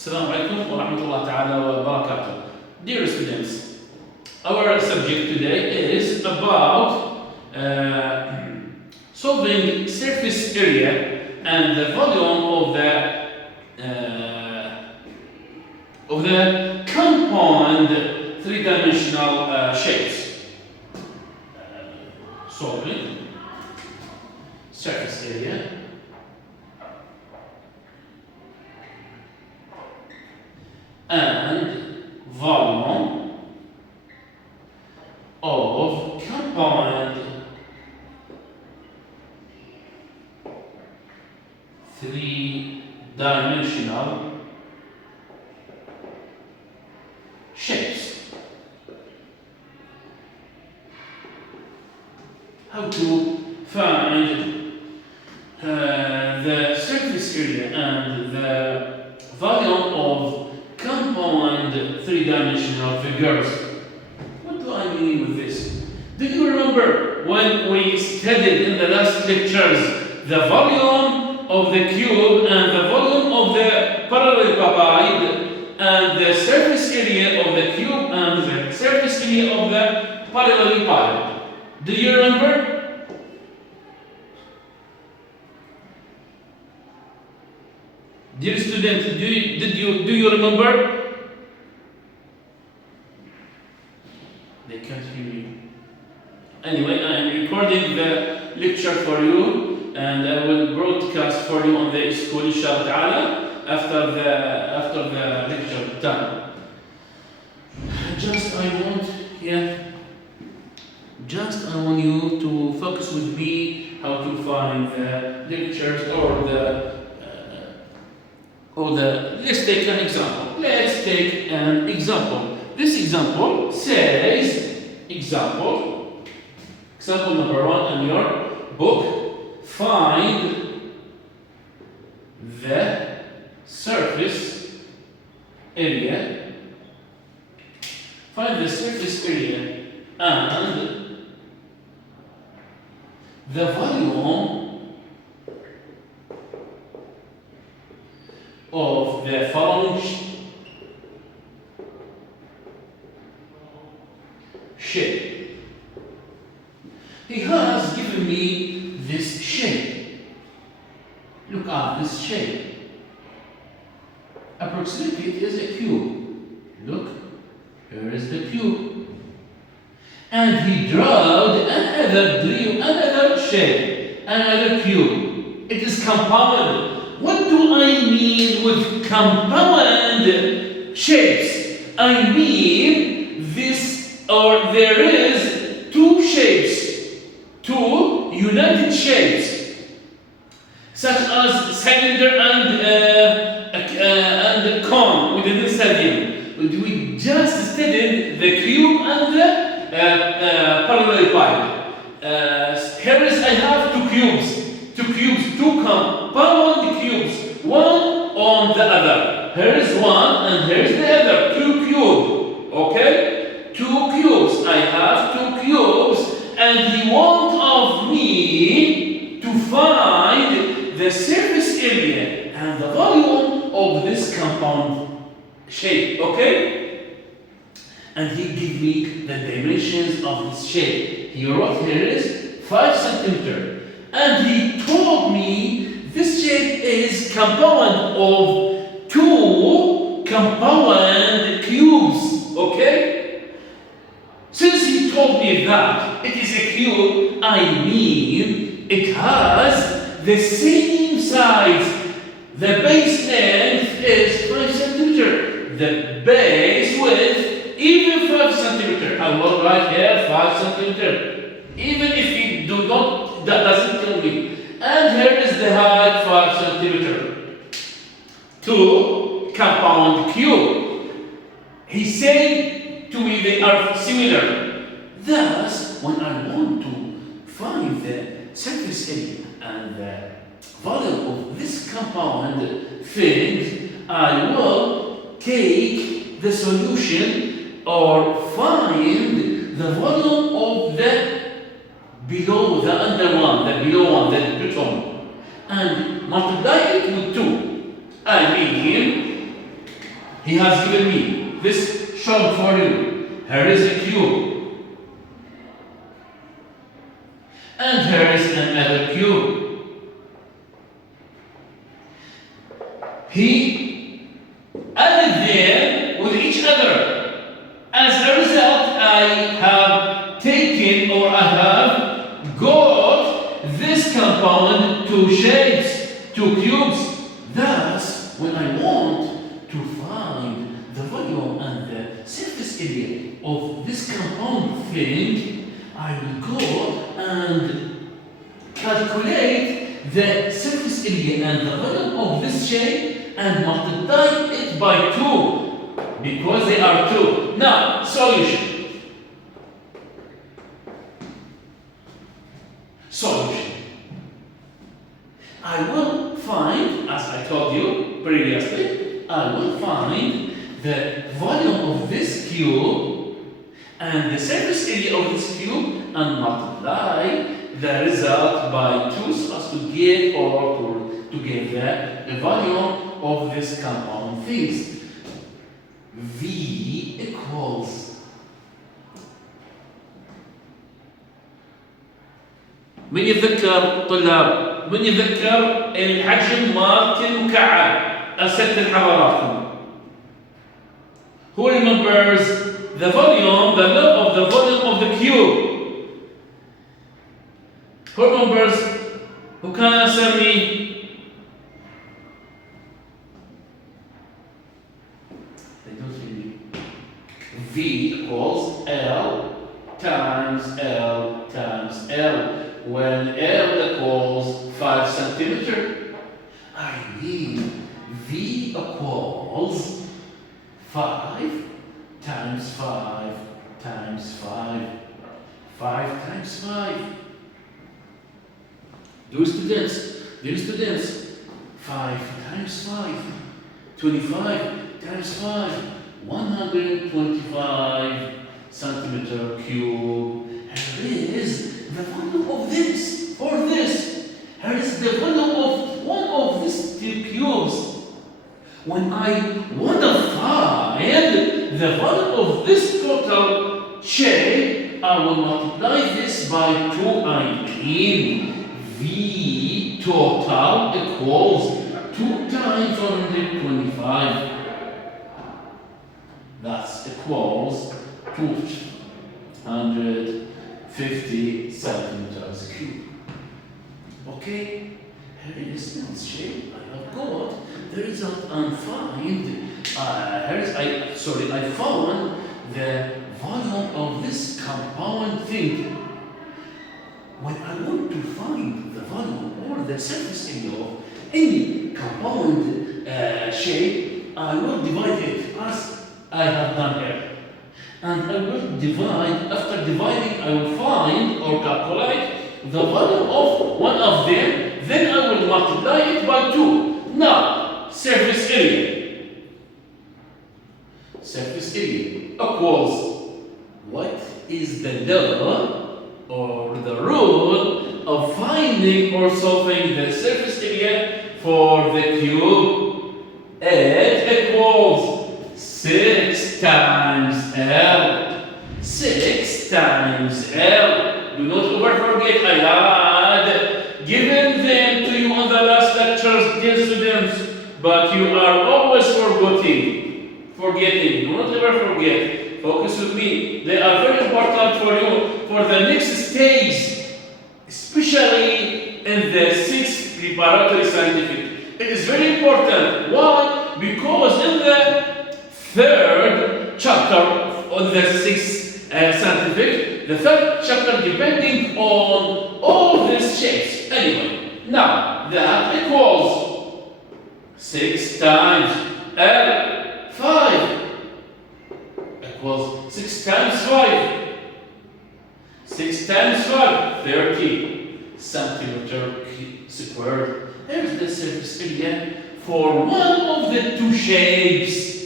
Assalamu alaikum wa rahmatullahi ta'ala wa barakatuh. Dear students, our subject today is about solving surface area and the volume of the compound three-dimensional shapes. Solving surface area and volume of compound three-dimensional shapes. How to find the surface area and the volume of compound three-dimensional figures. What do I mean with this? Do you remember when we studied in the last lectures the volume of the cube and the volume of the parallelepiped and the surface area of the cube and the surface area of the parallelepiped? Do you remember? Dear students, do you remember? They can't hear you. Anyway, I am recording the lecture for you, and I will broadcast for you on the school, inshallah ta'ala, after the lecture done. I want you to focus with me how to find the lectures or let's take an example. This example says, example number 1 in your book, find the surface area. Find the surface area and the volume of the following shape. He has given me this shape. Look at this shape. Approximately it is a cube. Look, here is the cube. And he drew another shape, another cube. It is compound. What do I mean with compound shapes? I mean there is two shapes, two united shapes, such as cylinder and cone. We didn't study them. We just studied the cube and the parallelepiped. Here I have two cubes, two compound cubes, one on the other. Here is one and here is the other, two cubes. Okay? Two cubes. I have two cubes, and he wants of me to find the surface area and the volume of this compound shape. Okay? And he gave me the dimensions of this shape. He wrote here is 5 centimeters. And he told me this shape is compound of two compound cubes. Okay? Since he told me that it is a cube, I mean it has the same size. The base length is 5 centimeters. The base width even 5 centimeters. I will write here 5 centimeters. Even if you do not, that doesn't tell me. And here is the height 5 centimeters. Two compound cube. He said to me they are similar. Thus, when I want to find the surface area and the volume of this compound thing, I will take the solution or find the volume of the below the under one, the below one, the bottom, and multiply it with 2. I mean, he has given me this shown for you. Here is a cube. And here is another cube. He added them with each other. As a result, I have taken or I have got this compound, two shapes, two cubes. Thus, when I want to find the volume and the surface area of this compound thing, I will go and calculate the surface area and the volume of this shape and multiply it by 2 because they are 2. Now, solution. Solution. I will find, as I told you previously, I will find the volume of this cube and the surface area of this cube and multiply the result by 2 so as to get or to get the volume of this compound things. V equals من يتذكر طلاب من يتذكر الحجم مالت المكعب أسئلة حضراتكم. Who remembers the volume, the length of the volume of the cube? Who remembers? Who can answer me? V equals L times L times L. When L equals 5 centimeter, I mean V equals 5 times 5 times 5. 5 times 5. Dear students, 5 times 5, 25 times 5, 125 centimeter cube. Here is the volume of this, or this. Here is the volume of one of these two cubes. When I want to find the volume of this total shape, I will multiply this by 2. I mean V total equals 2 times 125. That equals 250 centimeters cube. Okay, here is this shape. I have got the result and find. I found the volume of this compound thing. When I want to find the volume or the surface area of any compound shape, I will divide it as I have done here. And I will divide, after dividing, I will find or calculate the volume of one of them, then I will multiply it by 2. Now, surface area. Surface area equals, what is the law or the rule of finding or solving the surface area for the cube? It equals 6 times L. 6 times L. Do not ever forget, I had given them to you on the last lectures, dear students, but you are always forgetting. Do not ever forget. Focus with me. They are very important for you for the next stage, especially in the 6th preparatory scientific. It is very important. Why? Because in the 3rd chapter of the 6th scientific, the 3rd chapter depending on all these shapes. Anyway, now that equals 6 times L. 5 equals 6 times 5. 6 times 5, 30 centimeter squared. Here's the surface area for one of the two shapes.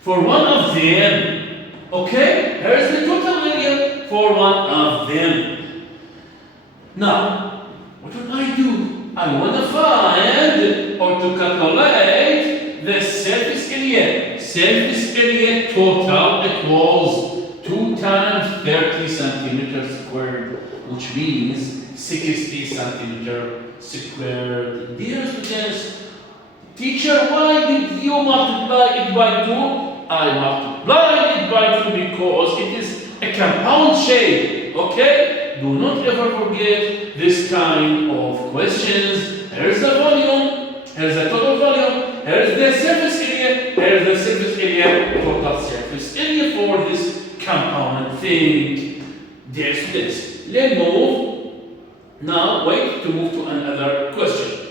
For one of them. Okay? Here's the total area for one of them. Now, what will I do? I want to find or to calculate the surface area. surface area total equals 2 times 30 centimeters squared, which means 60 centimeters squared. Dear students, teacher, why did you multiply it by 2? I multiplied it by 2 because it is a compound shape, okay? Do not ever forget this kind of questions. Here's the volume, here's the total volume, here's the surface area, here's the surface area, total surface area for this compound thing. Dear students, let's move. Now wait to move to another question.